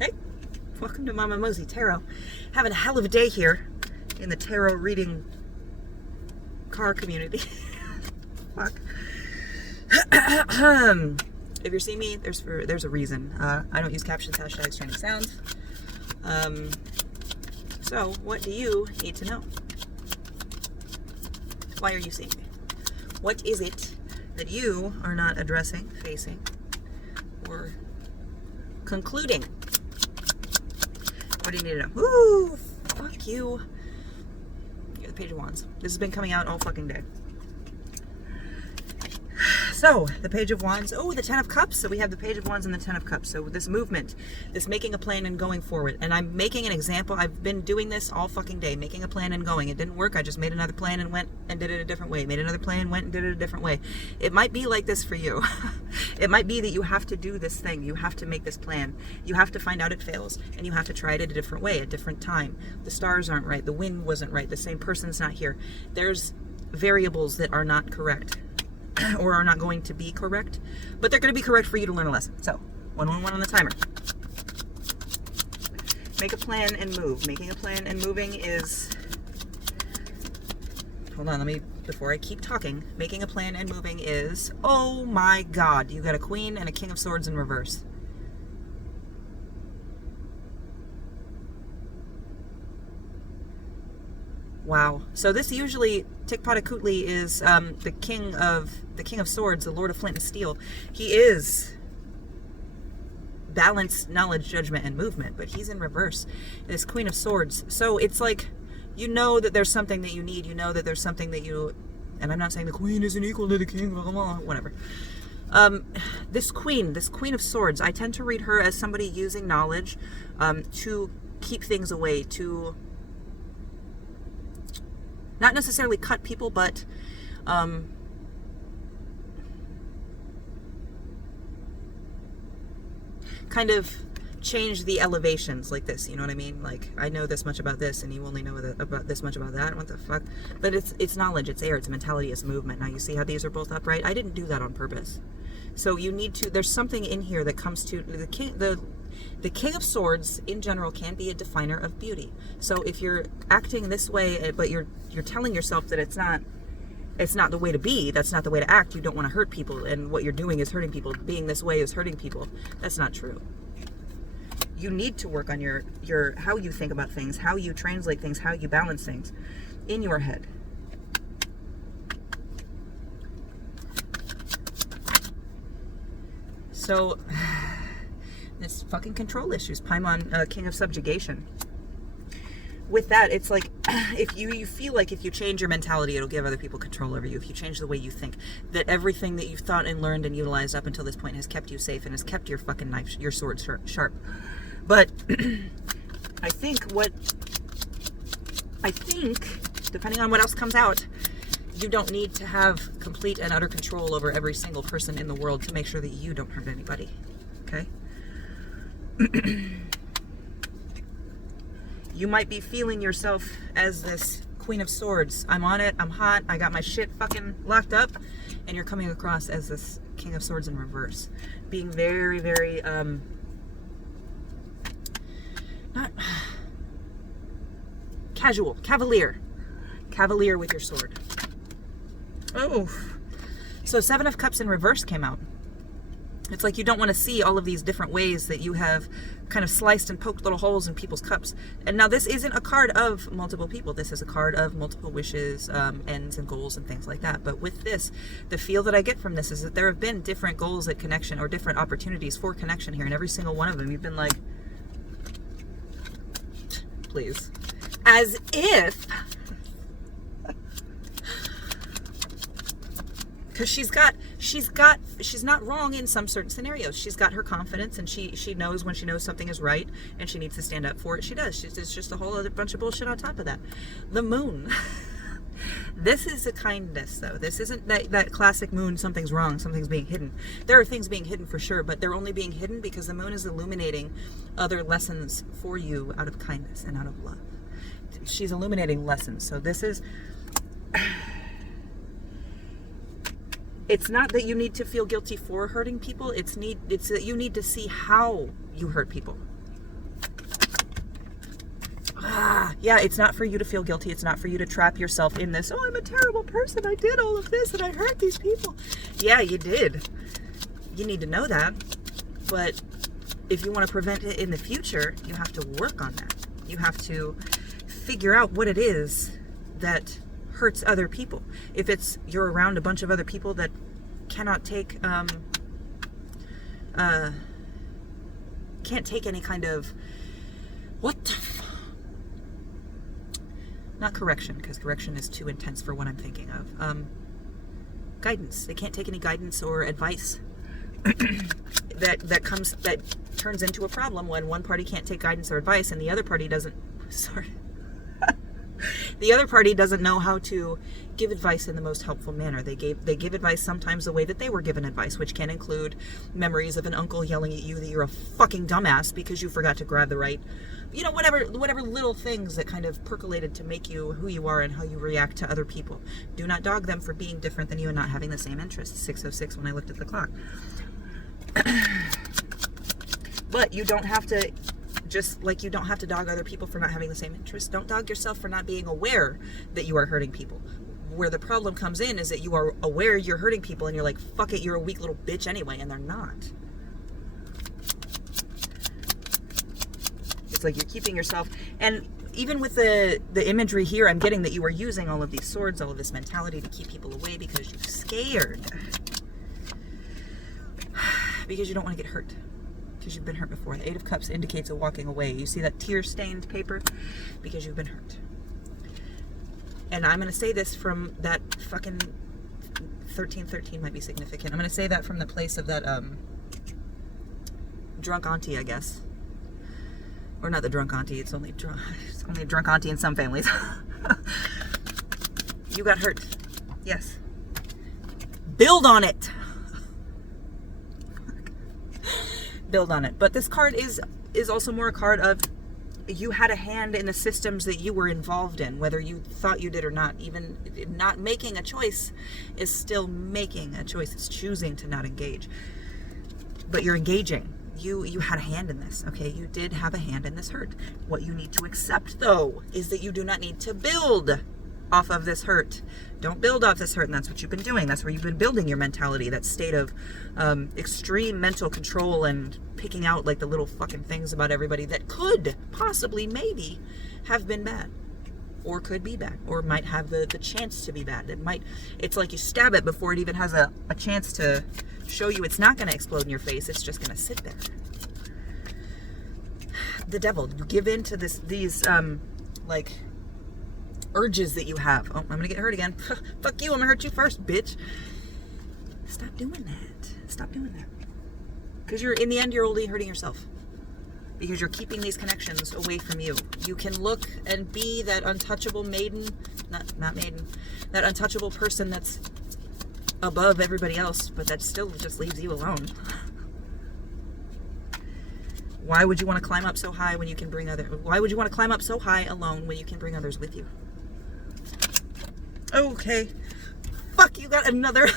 Hey, welcome to Mama Mosey Tarot. Having a hell of a day here in the tarot reading car community. Fuck. If you're seeing me, there's a reason. I don't use captions, hashtags, trending sounds. So what do you need to know? Why are you seeing me? What is it that you are not addressing, facing, or concluding? What do you need to know? Ooh, fuck you. You're the Page of Wands. This has been coming out all fucking day. So, the Page of Wands. Oh, the Ten of Cups. So we have the Page of Wands and the Ten of Cups. So this movement, this making a plan and going forward. And I'm making an example. I've been doing this all fucking day, making a plan and going. It didn't work. I just made another plan and went and did it a different way. Made another plan, went and did it a different way. It might be like this for you. It might be that you have to do this thing. You have to make this plan. You have to find out it fails. And you have to try it at a different way, a different time. The stars aren't right. The wind wasn't right. The same person's not here. There's variables that are not correct. Or are not going to be correct, but they're going to be correct for you to learn a lesson. So, 111 on the timer. Make a plan and move. Making a plan and moving is... Hold on, before I keep talking, making a plan and moving is... Oh my god, you got a Queen and a King of Swords in reverse. Wow. So this usually, Tikpatakutli is the King of Swords, the Lord of Flint and Steel. He is balance, knowledge, judgment, and movement, but he's in reverse. This Queen of Swords. So it's like, you know that there's something that you need. You know that there's something that you... And I'm not saying the Queen isn't equal to the King, blah, blah, blah, whatever. This Queen of Swords, I tend to read her as somebody using knowledge to keep things away, to... not necessarily cut people, but kind of change the elevations like this, you know what I mean? Like, I know this much about this, and you only know about this much about that. What the fuck? But it's knowledge, it's air, it's mentality, it's movement. Now you see how these are both upright? I didn't do that on purpose. So you need to, there's something in here that comes to, the King of Swords in general can be a definer of beauty. So if you're acting this way, but you're telling yourself that it's not the way to be, that's not the way to act, you don't want to hurt people, and what you're doing is hurting people, being this way is hurting people, that's not true. You need to work on your how you think about things, how you translate things, how you balance things in your head. So this fucking control issues. Paimon, King of Subjugation. With that, it's like, if you feel like if you change your mentality, it'll give other people control over you. If you change the way you think, that everything that you've thought and learned and utilized up until this point has kept you safe and has kept your fucking knife, your sword sharp. But I think, depending on what else comes out, you don't need to have complete and utter control over every single person in the world to make sure that you don't hurt anybody. Okay? You might be feeling yourself as this Queen of Swords. I'm on it, I'm hot, I got my shit fucking locked up, and you're coming across as this King of Swords in reverse. Being very, very, not casual, cavalier with your sword. Oh, so Seven of Cups in reverse came out. It's like you don't want to see all of these different ways that you have kind of sliced and poked little holes in people's cups. And now this isn't a card of multiple people. This is a card of multiple wishes, ends and goals and things like that. But with this, the feel that I get from this is that there have been different goals at connection or different opportunities for connection here. And every single one of them, you've been like, please. As if... Because she's not wrong in some certain scenarios. She's got her confidence, and she knows when she knows something is right and she needs to stand up for it. She does. It's just a whole other bunch of bullshit on top of that. The moon. This is a kindness, though. This isn't that classic moon, something's wrong, something's being hidden. There are things being hidden for sure, but they're only being hidden because the moon is illuminating other lessons for you out of kindness and out of love. She's illuminating lessons. So this is... It's not that you need to feel guilty for hurting people. It's that you need to see how you hurt people. Yeah, it's not for you to feel guilty. It's not for you to trap yourself in this, oh, I'm a terrible person. I did all of this and I hurt these people. Yeah, you did. You need to know that. But if you want to prevent it in the future, you have to work on that. You have to figure out what it is that hurts other people. If it's you're around a bunch of other people that cannot take can't take any kind of not correction, because correction is too intense for what I'm thinking of. Guidance. They can't take any guidance or advice that turns into a problem when one party can't take guidance or advice and the other party doesn't. Sorry. The other party doesn't know how to give advice in the most helpful manner. They give advice sometimes the way that they were given advice, which can include memories of an uncle yelling at you that you're a fucking dumbass because you forgot to grab the right, whatever little things that kind of percolated to make you who you are and how you react to other people. Do not dog them for being different than you and not having the same interests. 6:06 when I looked at the clock. But you don't have to, just like you don't have to dog other people for not having the same interests. Don't dog yourself for not being aware that you are hurting people. Where the problem comes in is that you are aware you're hurting people and you're like, fuck it, you're a weak little bitch anyway, and they're not. It's like you're keeping yourself, and even with the imagery here, I'm getting that you are using all of these swords, all of this mentality to keep people away because you're scared. Because you don't want to get hurt. Because you've been hurt before. The Eight of Cups indicates a walking away. You see that tear-stained paper? Because you've been hurt. And I'm going to say this from that fucking 1313 might be significant. I'm going to say that from the place of that drunk auntie, I guess. Or not the drunk auntie. It's only a drunk auntie in some families. You got hurt. Yes. Build on it. Build on it. But this card is also more a card of you had a hand in the systems that you were involved in, whether you thought you did or not. Even not making a choice is still making a choice. It's choosing to not engage. But you're engaging. You had a hand in this, okay? You did have a hand in this hurt. What you need to accept, though, is that you do not need to build off of this hurt. Don't build off this hurt, and that's what you've been doing. That's where you've been building your mentality, that state of extreme mental control and picking out like the little fucking things about everybody that could possibly, maybe, have been bad. Or could be bad. Or might have the chance to be bad. It's like you stab it before it even has a chance to show you it's not going to explode in your face. It's just going to sit there. The devil. You give in to these urges that you have. Oh, I'm going to get hurt again. Fuck you. I'm going to hurt you first, bitch. Stop doing that. Stop doing that. Because in the end, you're only hurting yourself. Because you're keeping these connections away from you. You can look and be that untouchable maiden, not maiden, that untouchable person that's above everybody else, but that still just leaves you alone. Why would you want to climb up so high when you can bring why would you want to climb up so high alone when you can bring others with you? Okay. Fuck, you got another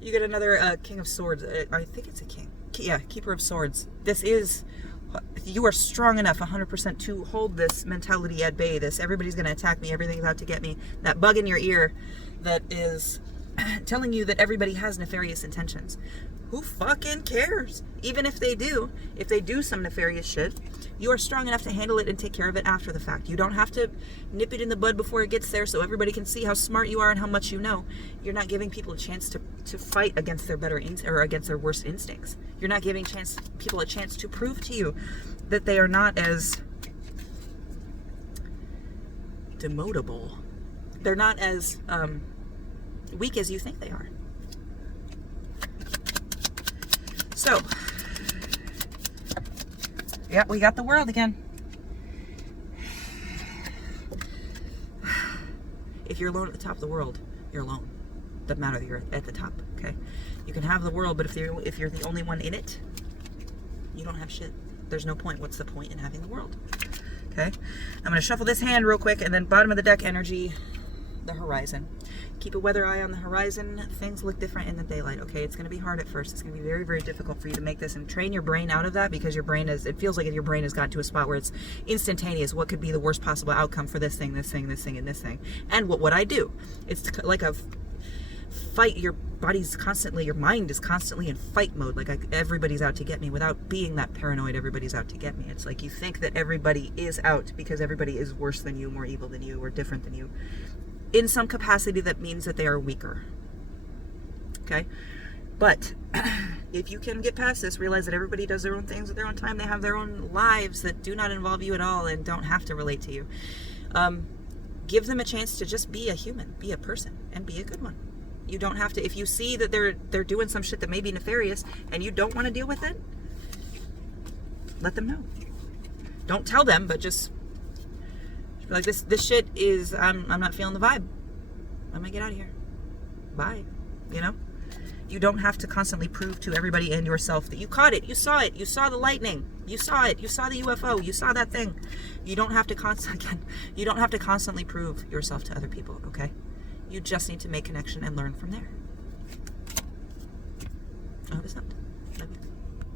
you get another King of Swords. I think it's a king. Yeah, Keeper of Swords. You are strong enough 100% to hold this mentality at bay. Everybody's going to attack me. Everything's out to get me. That bug in your ear that is telling you that everybody has nefarious intentions. Who fucking cares? Even if they do some nefarious shit, you are strong enough to handle it and take care of it after the fact. You don't have to nip it in the bud before it gets there so everybody can see how smart you are and how much you know. You're not giving people a chance to fight against their or against their worst instincts. You're not giving people a chance to prove to you that they are not as demotable. They're not as weak as you think they are. So, yeah, we got the world again. If you're alone at the top of the world, you're alone. Doesn't matter that you're at the top, okay? You can have the world, but if you're the only one in it, you don't have shit. There's no point. What's the point in having the world? Okay? I'm going to shuffle this hand real quick, and then bottom of the deck energy, the Horizon. Keep a weather eye on the horizon. Things look different in the daylight, okay? It's going to be hard at first. It's going to be very, very difficult for you to make this, and train your brain out of that, because your brain is, it feels like your brain has gotten to a spot where it's instantaneous. What could be the worst possible outcome for this thing, this thing, this thing, and this thing? And what would I do? It's like a fight. Your mind is constantly in fight mode, like everybody's out to get me, without being that paranoid everybody's out to get me. It's like you think that everybody is out because everybody is worse than you, more evil than you, or different than you. In some capacity, that means that they are weaker. Okay? But if you can get past this, realize that everybody does their own things at their own time. They have their own lives that do not involve you at all and don't have to relate to you. Give them a chance to just be a human, be a person, and be a good one. You don't have to, if you see that they're doing some shit that may be nefarious and you don't want to deal with it, let them know. Don't tell them, but just be like, this shit is, I'm not feeling the vibe. I'm gonna get out of here. Bye. You know? You don't have to constantly prove to everybody and yourself that you caught it, you saw the lightning, you saw it, you saw the UFO, you saw that thing. You don't have to constantly prove yourself to other people, okay? You just need to make connection and learn from there.